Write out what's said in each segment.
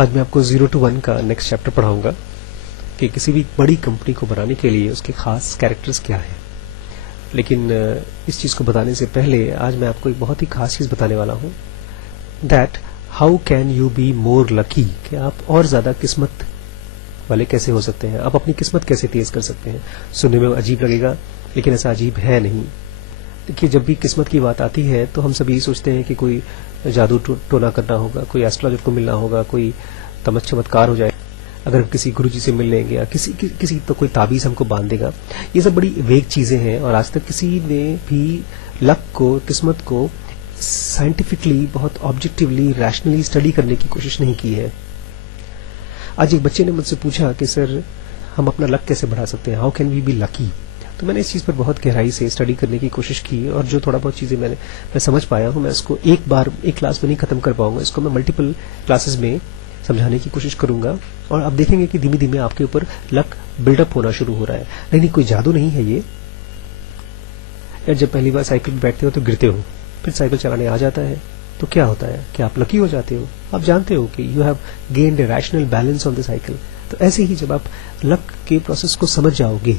आज मैं आपको 0 to 1 का नेक्स्ट चैप्टर पढ़ाऊंगा कि किसी भी बड़ी कंपनी को बनाने के लिए उसके खास कैरेक्टर्स क्या हैं। लेकिन इस चीज़ को बताने से पहले आज मैं आपको एक बहुत ही खास चीज़ बताने वाला हूँ, that how can you be more lucky, कि आप और ज़्यादा किस्मत वाले कैसे हो सकते हैं, आप अपनी किस्मत कैसे तेज कर सकते हैं। सुनने में अजीब लगेगा लेकिन ऐसा अजीब है नहीं। देखिए, जब भी किस्मत की बात आती है तो हम सब यही सोचते हैं कि कोई जादू टोना करना होगा, कोई एस्ट्रोलॉजर को मिलना होगा, कोई चमत्कार हो जाए, अगर हम किसी गुरुजी से मिल लेंगे या किसी तो कोई ताबीज हमको बांध देगा। ये सब बड़ी वेग चीजें हैं और आज तक किसी ने भी लक को, किस्मत को साइंटिफिकली, बहुत ऑब्जेक्टिवली, रैशनली स्टडी करने की कोशिश नहीं की है। आज एक बच्चे ने मुझसे पूछा कि सर, हम अपना लक कैसे बढ़ा सकते हैं, how can we be lucky. तो मैंने इस चीज़ पर बहुत गहराई से स्टडी करने की कोशिश की और जो थोड़ा बहुत चीज़ें मैं समझ पाया हूँ, मैं इसको एक क्लास में नहीं खत्म कर पाऊंगा, इसको मैं मल्टीपल क्लासेस में समझाने की कोशिश करूंगा और आप देखेंगे कि धीमे धीमे आपके ऊपर लक बिल्डअप होना शुरू हो रहा है। नहीं, कोई जादू नहीं है ये। यार, जब पहली बार साइकिल में बैठते हो तो गिरते हो, फिर साइकिल चलाने आ जाता है तो क्या होता है कि आप लकी हो जाते हो। आप जानते हो कि you have gained a rational balance on the cycle. तो ऐसे ही जब आप लक के प्रोसेस को समझ जाओगे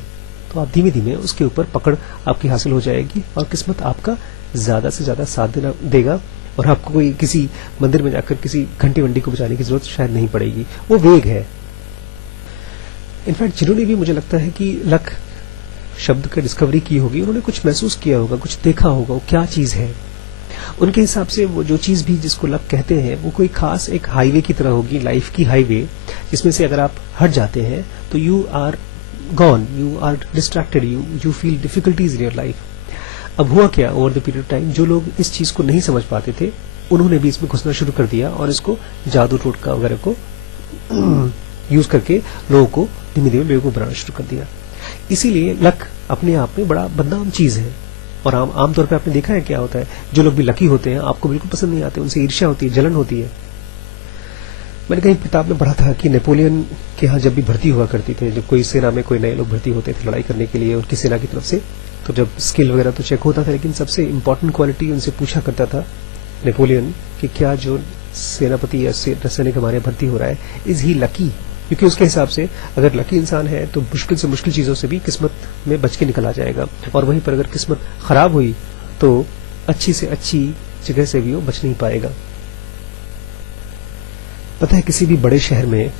तो आप धीमे धीमे उसके ऊपर पकड़ आपकी हासिल हो जाएगी और किस्मत आपका ज्यादा से ज्यादा साथ देगा और आपको कोई किसी मंदिर में जाकर किसी घंटी वंटी को बचाने की जरूरत शायद नहीं पड़ेगी। वो वेग है। इनफैक्ट जिन्होंने भी, मुझे लगता है कि लक शब्द का डिस्कवरी की होगी, उन्होंने कुछ महसूस किया होगा, कुछ देखा होगा, वो क्या चीज है। उनके हिसाब से वो जो चीज भी जिसको लक कहते हैं वो कोई खास एक हाईवे की तरह होगी, लाइफ की हाईवे, जिसमें से अगर आप हट जाते हैं तो you are gone, you are distracted, you feel difficulties in your life. अब हुआ क्या, over the period of time जो लोग इस चीज को नहीं समझ पाते थे उन्होंने भी इसमें घुसना शुरू कर दिया और इसको जादू टोटका वगैरह को यूज करके लोगों को धीमे धीमे बेवकूफ बनाना शुरू कर दिया। इसीलिए लक अपने आप में बड़ा बदनाम चीज है और आमतौर पर आपने देखा है क्या होता है, जो लोग भी लकी होते हैं आपको बिल्कुल पसंद नहीं आते, उनसे ईर्ष्या होती है, जलन होती है। मैंने कहीं किताब में पढ़ा था कि नेपोलियन के यहाँ जब भी भर्ती हुआ करती थे, जब कोई सेना में कोई नए लोग भर्ती होते थे लड़ाई करने के लिए उनकी सेना की तरफ से, तो जब स्किल वगैरह तो चेक होता था, लेकिन सबसे इंपॉर्टेंट क्वालिटी उनसे पूछा करता था नेपोलियन कि क्या जो सेनापति या सैनिक हमारे भर्ती हो रहा है, इज ही लकी। क्योंकि उसके हिसाब से अगर लकी इंसान है तो मुश्किल से मुश्किल चीजों से भी किस्मत में बच के निकल आ जाएगा और वहीं पर अगर किस्मत खराब हुई तो अच्छी से अच्छी जगह से भी वो बच नहीं पाएगा। पता है, किसी भी बड़े शहर में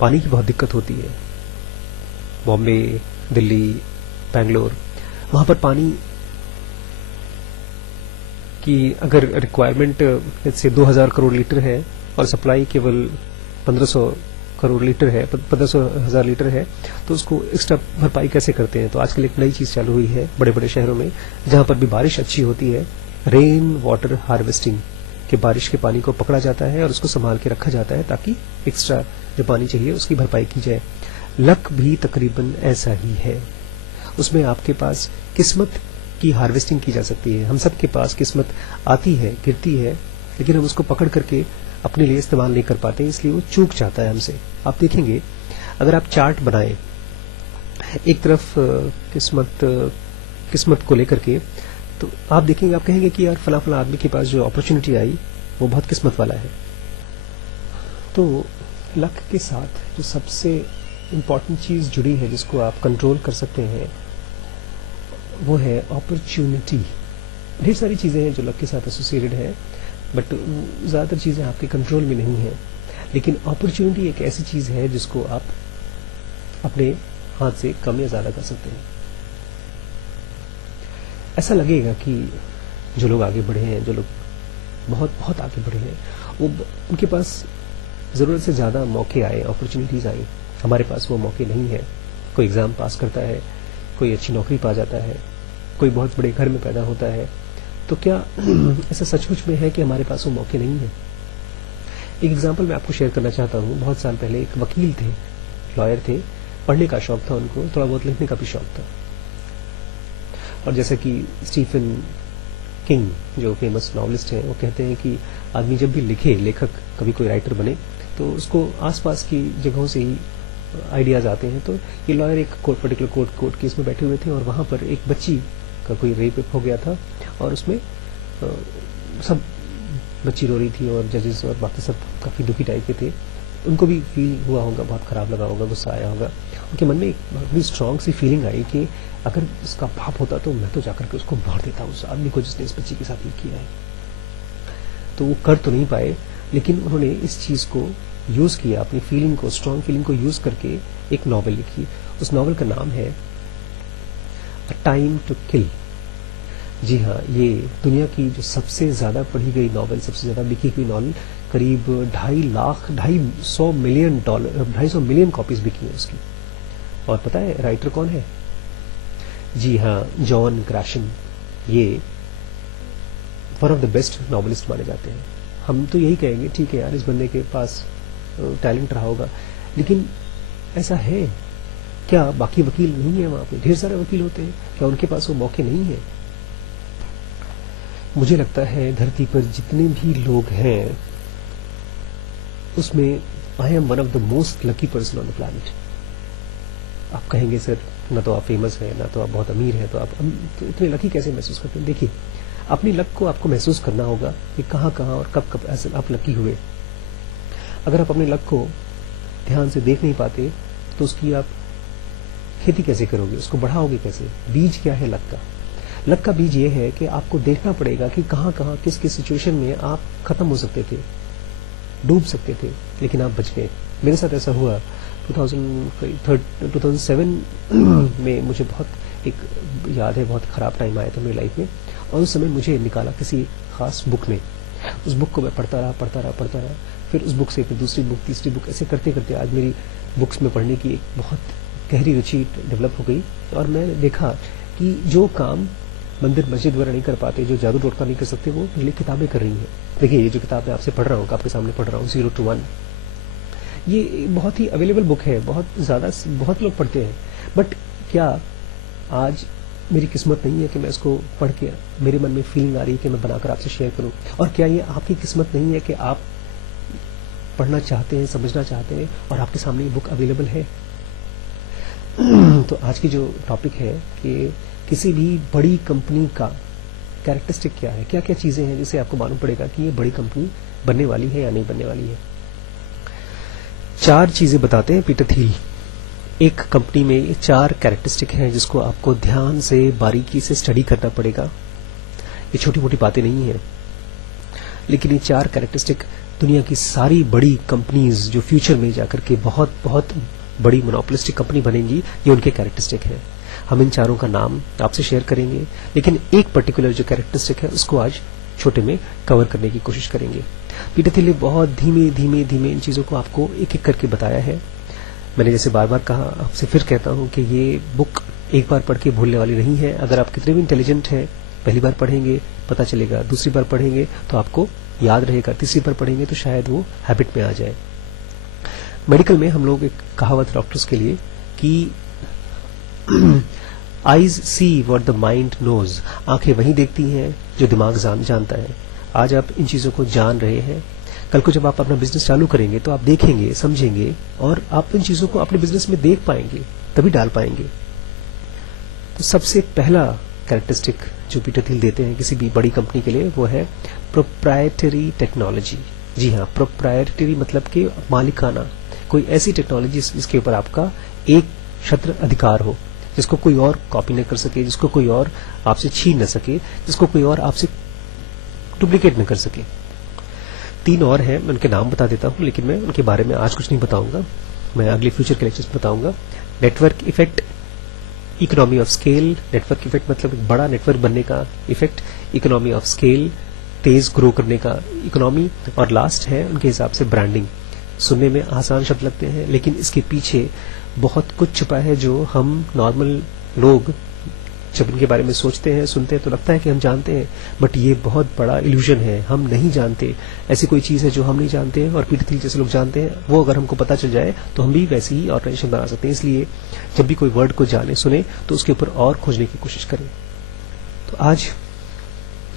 पानी की बहुत दिक्कत होती है। बॉम्बे, दिल्ली, बेंगलोर, वहां पर पानी की अगर रिक्वायरमेंट से 2000 करोड़ लीटर है और सप्लाई केवल 1500 करोड़ लीटर है, 1500,000 लीटर है, तो उसको एक्स्ट्रा भरपाई कैसे करते हैं। तो आजकल एक नई चीज चालू हुई है बड़े बड़े शहरों में, जहां पर भी बारिश अच्छी होती है, रेन वाटर हार्वेस्टिंग, कि बारिश के पानी को पकड़ा जाता है और उसको संभाल के रखा जाता है ताकि एक्स्ट्रा जो पानी चाहिए उसकी भरपाई की जाए। लक भी तकरीबन ऐसा ही है। उसमें आपके पास किस्मत की हार्वेस्टिंग की जा सकती है। हम सबके पास किस्मत आती है, गिरती है, लेकिन हम उसको पकड़ करके अपने लिए इस्तेमाल नहीं कर पाते, इसलिए वो चूक जाता है हमसे। आप देखेंगे, अगर आप चार्ट बनाएं एक तरफ किस्मत को लेकर के, तो आप देखेंगे, आप कहेंगे कि यार फला फला आदमी के पास जो अपॉर्चुनिटी आई वो बहुत किस्मत वाला है। तो लक के साथ जो सबसे इंपॉर्टेंट चीज जुड़ी है जिसको आप कंट्रोल कर सकते हैं वो है अपॉर्चुनिटी। ढेर सारी चीजें हैं जो लक के साथ एसोसिएटेड है, बट ज्यादातर चीजें आपके कंट्रोल में नहीं है। लेकिन अपॉर्चुनिटी एक ऐसी चीज है जिसको आप अपने हाथ से कम या ज्यादा कर सकते हैं। ऐसा लगेगा कि जो लोग आगे बढ़े हैं, जो लोग बहुत बहुत आगे बढ़े हैं, वो उनके पास जरूरत से ज्यादा मौके आए, अपॉर्चुनिटीज आई। हमारे पास वो मौके नहीं है। कोई एग्जाम पास करता है, कोई अच्छी नौकरी पा जाता है, कोई बहुत बड़े घर में पैदा होता है, तो क्या ऐसा सचमुच में है कि हमारे पास वो मौके नहीं है। एक एग्जाम्पल मैं आपको शेयर करना चाहता हूँ। बहुत साल पहले एक वकील थे, लॉयर थे, पढ़ने का शौक था उनको, थोड़ा बहुत लिखने का भी शौक था। और जैसा कि स्टीफन किंग जो फेमस नॉवलिस्ट हैं, वो कहते हैं कि आदमी जब भी लिखे, लेखक कभी कोई राइटर बने, तो उसको आसपास की जगहों से ही आइडियाज आते हैं। तो ये लॉयर एक पर्टिकुलर कोर्ट केस में बैठे हुए थे और वहां पर एक बच्ची का कोई रेप हो गया था और उसमें सब बच्ची रो रही थी और जजेस और बाकी सब काफी दुखी टाइप के थे। उनको भी फील हुआ होगा, बहुत खराब लगा होगा, गुस्सा आया होगा। उनके मन में एक बड़ी स्ट्रांग सी फीलिंग आई कि अगर इसका बाप होता तो मैं तो जाकर के उसको मार देता उस आदमी को जिसने इस बच्ची के साथ ये किया है। तो वो कर तो नहीं पाए, लेकिन उन्होंने इस चीज को यूज किया, अपनी फीलिंग को, स्ट्रांग फीलिंग को यूज करके एक नॉवेल लिखी। उस नॉवेल का नाम है अ टाइम टू किल। जी हाँ, ये दुनिया की जो सबसे ज्यादा पढ़ी गई नॉवेल, सबसे ज्यादा बिकी हुई नॉवेल, करीब 250 मिलियन कॉपीज बिकी है उसकी। और पता है राइटर कौन है? जी हाँ, जॉन ग्राशम। ये one of the best novelist माने जाते हैं। हम तो यही कहेंगे ठीक है यार, इस बंदे के पास टैलेंट रहा होगा, लेकिन ऐसा है क्या? बाकी वकील नहीं है वहां पे? ढेर सारे वकील होते हैं, क्या उनके पास वो मौके नहीं है? मुझे लगता है धरती पर जितने भी लोग हैं उसमें I am one of the most lucky person on the planet. आप कहेंगे सर, ना तो आप फेमस हैं, ना तो आप बहुत अमीर हैं, तो आप तो इतने लकी कैसे महसूस करते हैं? देखिए, अपनी लक को आपको महसूस करना होगा कि कहां कहां और कब कब ऐसे आप लकी हुए। अगर आप अपनी लक को ध्यान से देख नहीं पाते तो उसकी आप खेती कैसे करोगे, उसको बढ़ाओगे कैसे? बीज क्या है लक का? लक का बीज ये है कि आपको देखना पड़ेगा कि कहां कहां किस किस सिचुएशन में आप खत्म हो सकते थे, डूब सकते थे, लेकिन आप बच गए। मेरे साथ ऐसा हुआ 2007 में। मुझे बहुत एक याद है, बहुत खराब टाइम आया था मेरी लाइफ में, और उस समय मुझे निकाला किसी खास बुक ने। उस बुक को मैं पढ़ता रहा, फिर उस बुक से फिर दूसरी बुक, तीसरी बुक, ऐसे करते करते आज मेरी बुक्स में पढ़ने की एक बहुत गहरी रुचि डेवलप हो गई। और मैंने देखा कि जो काम मंदिर मस्जिद वगैरह नहीं कर पाते, जो जादू टोटका नहीं कर सकते, वो मेरे लिए किताबें कर रही हैं। देखिए, ये जो किताब मैं आपसे पढ़ रहा हूँ, आपके सामने पढ़ रहा हूँ, 0 to 1, ये बहुत ही अवेलेबल बुक है, बहुत लोग पढ़ते हैं। बट क्या आज मेरी किस्मत नहीं है कि मैं इसको पढ़ के मेरे मन में फीलिंग आ रही है कि मैं बनाकर आपसे शेयर करूं? और क्या ये आपकी किस्मत नहीं है कि आप पढ़ना चाहते हैं, समझना चाहते हैं, और आपके सामने ये बुक अवेलेबल है? तो आज की जो टॉपिक है कि किसी भी बड़ी कंपनी का कैरेक्टरिस्टिक क्या है, क्या क्या चीजें हैं जिसे आपको मालूम पड़ेगा कि ये बड़ी कंपनी बनने वाली है या नहीं बनने वाली है। 4 चीजें बताते हैं पीटर थिल। एक कंपनी में 4 कैरेक्टरिस्टिक हैं जिसको आपको ध्यान से, बारीकी से स्टडी करना पड़ेगा। ये छोटी मोटी बातें नहीं है, लेकिन ये 4 कैरेक्टरिस्टिक दुनिया की सारी बड़ी कंपनीज जो फ्यूचर में जाकर के बहुत बहुत बड़ी मोनोपोलिस्टिक कंपनी बनेंगी, ये उनके कैरेक्टरिस्टिक है। हम इन 4 का नाम आपसे शेयर करेंगे, लेकिन एक पर्टिकुलर जो कैरेक्टरिस्टिक है उसको आज छोटे में कवर करने की कोशिश करेंगे। पीटर थिल ने बहुत धीमे धीमे धीमे इन चीजों को आपको एक एक करके बताया है। मैंने जैसे बार बार कहा, आपसे फिर कहता हूं कि ये बुक एक बार पढ़ के भूलने वाली नहीं है। अगर आप कितने भी इंटेलिजेंट हैं, पहली बार पढ़ेंगे पता चलेगा, दूसरी बार पढ़ेंगे तो आपको याद रहेगा, तीसरी बार पढ़ेंगे तो शायद वो हैबिट में आ जाए। मेडिकल में हम लोग एक कहावत डॉक्टर्स के लिए कि eyes see what the mind knows, आंखें वही देखती हैं जो दिमाग जानता है। आज आप इन चीजों को जान रहे हैं, कल को जब आप अपना बिजनेस चालू करेंगे तो आप देखेंगे, समझेंगे, और आप इन चीजों को अपने बिजनेस में देख पाएंगे, तभी डाल पाएंगे। तो सबसे पहला कैरेक्टरिस्टिक जो पीटर थिल देते हैं किसी भी बड़ी कंपनी के लिए, वो है प्रोप्राइटरी टेक्नोलॉजी। जी हाँ, प्रोप्राइटरी मतलब कि मालिकाना, कोई ऐसी टेक्नोलॉजी जिसके ऊपर आपका एक छत्र अधिकार हो, जिसको कोई और कॉपी न कर सके, जिसको कोई और आपसे छीन न सके, जिसको कोई और आपसे डुप्लीकेट न कर सके। 3 और हैं, मैं उनके नाम बता देता हूं, लेकिन मैं उनके बारे में आज कुछ नहीं बताऊंगा, मैं अगले फ्यूचर के लेक्चर्स में बताऊंगा। Network effect, economy of scale. Network effect मतलब एक बड़ा नेटवर्क बनने का effect, economy of scale, Tej grow करने का इकोनॉमी, और लास्ट है उनके हिसाब से ब्रांडिंग। सुनने में आसान शब्द लगते हैं, लेकिन इसके पीछे बहुत कुछ छुपा है जो हम नॉर्मल लोग जब इनके बारे में सोचते हैं, सुनते हैं, तो लगता है कि हम जानते हैं, बट ये बहुत बड़ा इल्यूजन है, हम नहीं जानते। ऐसी कोई चीज है जो हम नहीं जानते हैं और पीटर थिल जैसे लोग जानते हैं, वो अगर हमको पता चल जाए तो हम भी वैसी ही ऑर्गेनाइजेशन बना सकते हैं। इसलिए जब भी कोई वर्ड को जाने, सुने, तो उसके ऊपर और खोजने की कोशिश करें। तो आज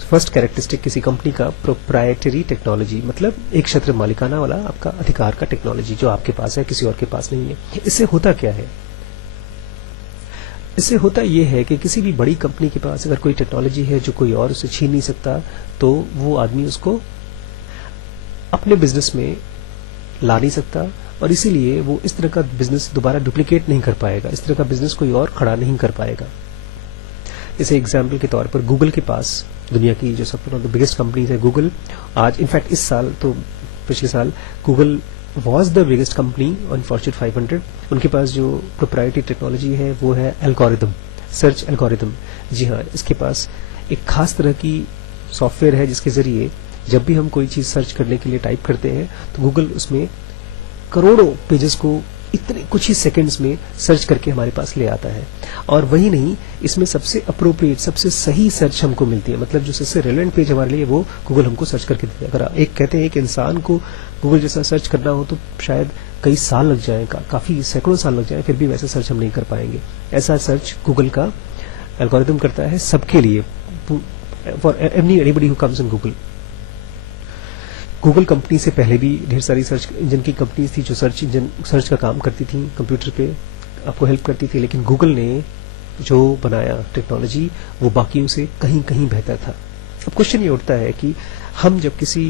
फर्स्ट कैरेक्टरिस्टिक किसी कंपनी का प्रोप्राइटरी टेक्नोलॉजी, मतलब एक क्षेत्र मालिकाना वाला आपका अधिकार का टेक्नोलॉजी जो आपके पास है, किसी और के पास नहीं है। इससे होता क्या है? इससे होता यह है कि किसी भी बड़ी कंपनी के पास अगर कोई टेक्नोलॉजी है जो कोई और उसे छीन नहीं सकता, तो वो आदमी उसको अपने बिजनेस में ला नहीं सकता, और इसीलिए वो इस तरह का बिजनेस दोबारा डुप्लीकेट नहीं कर पाएगा, इस तरह का बिजनेस कोई और खड़ा नहीं कर पाएगा। जैसे एग्जाम्पल के तौर पर गूगल के पास दुनिया की जो सब one of the biggest companies है गूगल, आज इनफैक्ट इस साल तो पिछले साल Google was the biggest company on Fortune 500। उनके पास जो प्रोप्राइटरी टेक्नोलॉजी है वो है एल्गोरिदम, सर्च एल्गोरिदम। जी हाँ, इसके पास एक खास तरह की सॉफ्टवेयर है जिसके जरिए जब भी हम कोई चीज सर्च करने के लिए टाइप करते हैं तो गूगल उसमें करोड़ों पेजेस को इतने कुछ ही सेकंड्स में सर्च करके हमारे पास ले आता है। और वही नहीं, इसमें सबसे अप्रोप्रिएट, सबसे सही सर्च हमको मिलती है, मतलब जो सबसे रेलेवेंट पेज हमारे लिए वो गूगल हमको सर्च करके देता है। अगर एक कहते हैं एक इंसान को गूगल जैसा सर्च करना हो तो शायद कई साल लग जाए, काफी सैकड़ों साल लग जाए, फिर भी वैसा सर्च हम नहीं कर पाएंगे। ऐसा सर्च गूगल का एल्गोरिथम करता है सबके लिए, for anybody who comes in Google. Google company से पहले भी ढेर सारी सर्च इंजन की कंपनीज थी जो सर्च का काम करती थी, कंप्यूटर पे आपको हेल्प करती थी, लेकिन गूगल ने जो बनाया टेक्नोलॉजी वो बाकियों से कहीं कहीं बेहतर था। अब क्वेश्चन ये उठता है कि हम जब किसी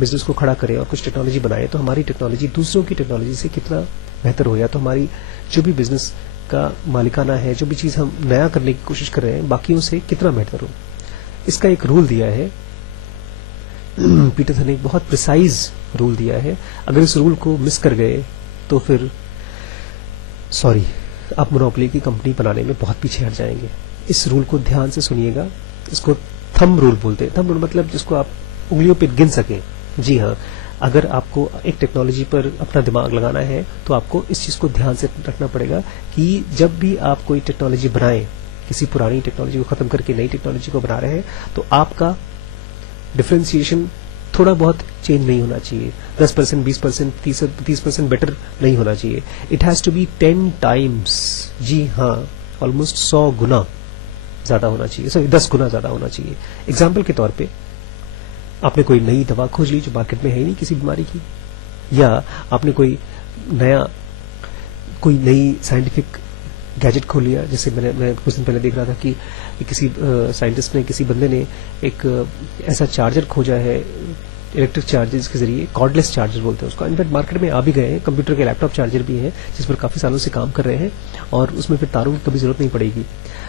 बिजनेस को खड़ा करें और कुछ टेक्नोलॉजी बनाए तो हमारी टेक्नोलॉजी दूसरों की टेक्नोलॉजी से कितना बेहतर हो, या तो हमारी जो भी बिजनेस का मालिकाना है, जो भी चीज हम नया करने की कोशिश कर रहे हैं, बाकियों से कितना बेहतर हो। इसका एक रूल दिया है पीटरसन ने, एक बहुत प्रिसाइज रूल दिया है। अगर इस रूल को मिस कर गए तो फिर सॉरी, आप मोनोपोली की कंपनी बनाने में बहुत पीछे हट जाएंगे। इस रूल को ध्यान से सुनिएगा, इसको थंब रूल बोलते हैं। थंब रूल मतलब जिसको आप उंगलियों पे गिन सकें। जी हाँ, अगर आपको एक टेक्नोलॉजी पर अपना दिमाग लगाना है तो आपको इस चीज को ध्यान से रखना पड़ेगा कि जब भी आप कोई टेक्नोलॉजी बनाएं, किसी पुरानी टेक्नोलॉजी को खत्म करके नई टेक्नोलॉजी को बना रहे हैं, तो आपका डिफरेंशिएशन थोड़ा बहुत चेंज नहीं होना चाहिए। 10%, 20%, 30% बेटर नहीं होना चाहिए। It has to be 10 times, जी हाँ, ऑलमोस्ट 100 गुना ज्यादा होना चाहिए, सॉरी 10 गुना ज्यादा होना चाहिए। एग्जाम्पल के तौर पे आपने कोई नई दवा खोज ली जो मार्केट में है ही नहीं किसी बीमारी की, या आपने कोई नई साइंटिफिक गैजेट खोल लिया। जैसे मैं कुछ दिन पहले देख रहा था कि किसी साइंटिस्ट ने, किसी बंदे ने एक ऐसा चार्जर खोजा है इलेक्ट्रिक चार्जर के जरिए, कॉर्डलेस चार्जर बोलते हैं उसका। इनफैक्ट मार्केट में आ भी गए हैं, कंप्यूटर के लैपटॉप चार्जर भी है जिस पर काफी सालों से काम कर रहे हैं और उसमें फिर तारों की कभी जरूरत नहीं पड़ेगी।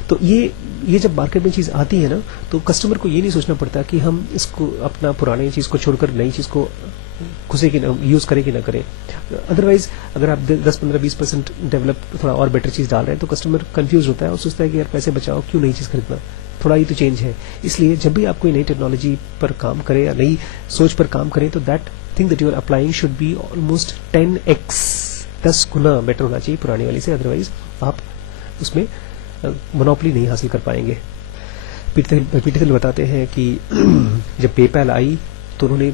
तो ये जब मार्केट में चीज आती है ना, तो कस्टमर को ये नहीं सोचना पड़ता कि हम इसको अपना पुराने चीज को छोड़कर नई चीज को घुसे कि यूज करें कि ना करें। अदरवाइज अगर आप 10, 15, 20% डेवलप थोड़ा और बेटर चीज डाल रहे हैं तो कस्टमर कंफ्यूज होता है और सोचता है कि यार पैसे बचाओ, क्यों नई चीज खरीदना, थोड़ा ही तो चेंज है। इसलिए जब भी आप कोई नई टेक्नोलॉजी पर काम करें या नई सोच पर काम करें तो that thing that you are applying should be almost 10x, 10 गुना बेटर होना चाहिए पुरानी वाली से। अदरवाइज आप उसमें मोनोपोली नहीं हासिल कर पाएंगे। पीटरसन बताते हैं कि जब पेपैल आई तो उन्होंने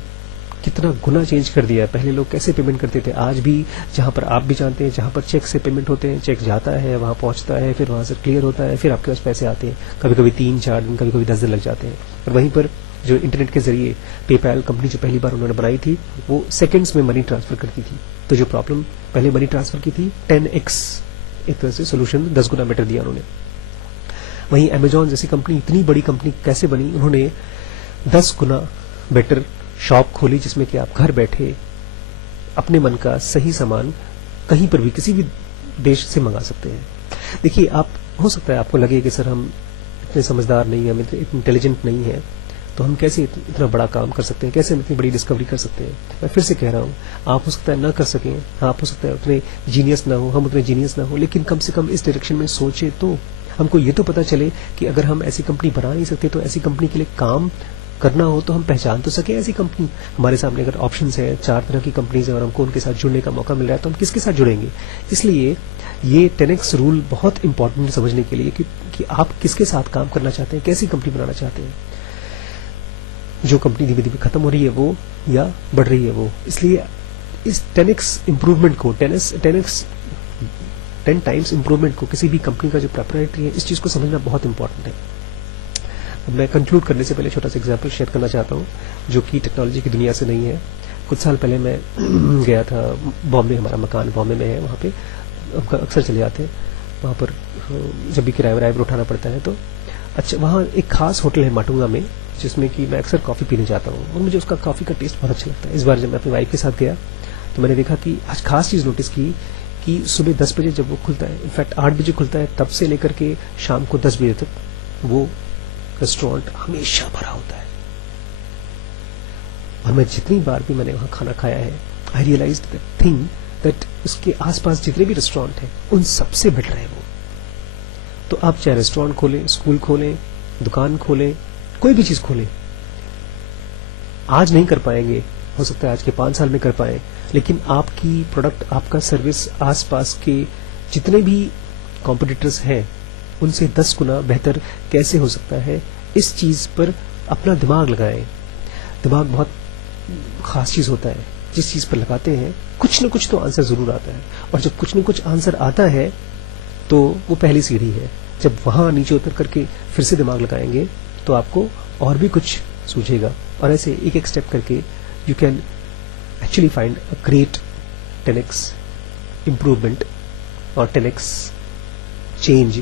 कितना गुना चेंज कर दिया है। पहले लोग कैसे पेमेंट करते थे, आज भी जहां पर आप भी जानते हैं, जहां पर चेक से पेमेंट होते हैं, चेक जाता है, वहां पहुंचता है, फिर वहां से क्लियर होता है, फिर आपके पास पैसे आते हैं। कभी कभी 3-4 दिन, कभी कभी 10 दिन लग जाते हैं। और वहीं पर जो इंटरनेट के जरिए पेपैल कंपनी जो पहली बार उन्होंने बनाई थी वो सेकेंड्स में मनी ट्रांसफर करती थी। तो जो प्रॉब्लम पहले मनी ट्रांसफर की थी, 10x एक तरह से सोल्यूशन 10 गुना बेटर दिया उन्होंने। वहीं अमेजॉन जैसी कंपनी, इतनी बड़ी कंपनी कैसे बनी, उन्होंने 10 गुना बेटर शॉप खोली जिसमें कि आप घर बैठे अपने मन का सही सामान कहीं पर भी किसी भी देश से मंगा सकते हैं। देखिए, आप हो सकता है आपको लगे कि सर हम इतने समझदार नहीं है, हम इतने इंटेलिजेंट नहीं है, तो हम कैसे इतना बड़ा काम कर सकते हैं, कैसे हम इतनी बड़ी डिस्कवरी कर सकते हैं। मैं फिर से कह रहा हूं, आप हो सकता है ना कर सकें, आप हो सकता है उतने जीनियस ना हो, हम उतने जीनियस ना हो, लेकिन कम से कम इस डायरेक्शन में सोचे तो हमको ये तो पता चले कि अगर हम ऐसी कंपनी बना नहीं सकते तो ऐसी कंपनी के लिए काम करना हो तो हम पहचान तो सके ऐसी कंपनी। हमारे सामने अगर ऑप्शंस है, 4 तरह की कंपनीज है और हमको उनके साथ जुड़ने का मौका मिल रहा है तो हम किसके साथ जुड़ेंगे। इसलिए ये 10x रूल बहुत इंपॉर्टेंट समझने के लिए कि आप किसके साथ काम करना चाहते हैं, कैसी कंपनी बनाना चाहते हैं। जो कंपनी धीमे धीमे खत्म हो रही है वो, या बढ़ रही है वो। इसलिए इस 10x इंप्रूवमेंट को, 10 टाइम्स इंप्रूवमेंट को किसी भी कंपनी का जो प्रोप्राइटरी है, इस चीज को समझना बहुत इंपॉर्टेंट है। मैं कंक्लूड करने से पहले छोटा सा एग्जांपल शेयर करना चाहता हूँ जो कि टेक्नोलॉजी की दुनिया से नहीं है। कुछ साल पहले मैं गया था बॉम्बे, हमारा मकान बॉम्बे में है, वहाँ पे अक्सर चले जाते हैं। वहाँ पर जब भी किराया वराया उठाना पड़ता है तो अच्छा, वहाँ एक खास होटल है माटुंगा में जिसमें कि मैं अक्सर कॉफी पीने जाता हूँ और मुझे उसका कॉफी का टेस्ट बहुत अच्छा लगता है। इस बार जब मैं अपनी वाइफ के साथ गया तो मैंने देखा कि आज खास चीज नोटिस की कि सुबह 10 बजे जब वो खुलता है, इनफैक्ट 8 बजे खुलता है, तब से लेकर के शाम को 10 बजे तक वो रेस्टोरेंट हमेशा भरा होता है। और मैं जितनी बार भी मैंने वहां खाना खाया है, आई रियलाइज्ड दैट थिंग दैट उसके आसपास जितने भी रेस्टोरेंट हैं उन सबसे बेटर है वो। तो आप चाहे रेस्टोरेंट खोलें, स्कूल खोलें, दुकान खोलें, कोई भी चीज खोलें, आज नहीं कर पाएंगे, हो सकता है आज के 5 साल में कर पाए, लेकिन आपकी प्रोडक्ट, आपका सर्विस आसपास के जितने भी कॉम्पिटिटर्स हैं उनसे 10 गुना बेहतर कैसे हो सकता है, इस चीज पर अपना दिमाग लगाएं। दिमाग बहुत खास चीज होता है, जिस चीज पर लगाते हैं कुछ न कुछ तो आंसर जरूर आता है, और जब कुछ न कुछ आंसर आता है तो वो पहली सीढ़ी है। जब वहां नीचे उतर करके फिर से दिमाग लगाएंगे तो आपको और भी कुछ सूझेगा, और ऐसे एक एक स्टेप करके you can actually find a great 10x improvement और 10x change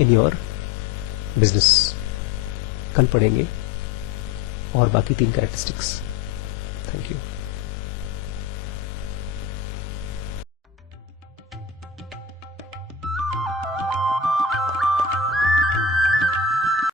in your business. कल पढ़ेंगे और बाकी 3 कैरेक्टरिस्टिक्स। Thank you.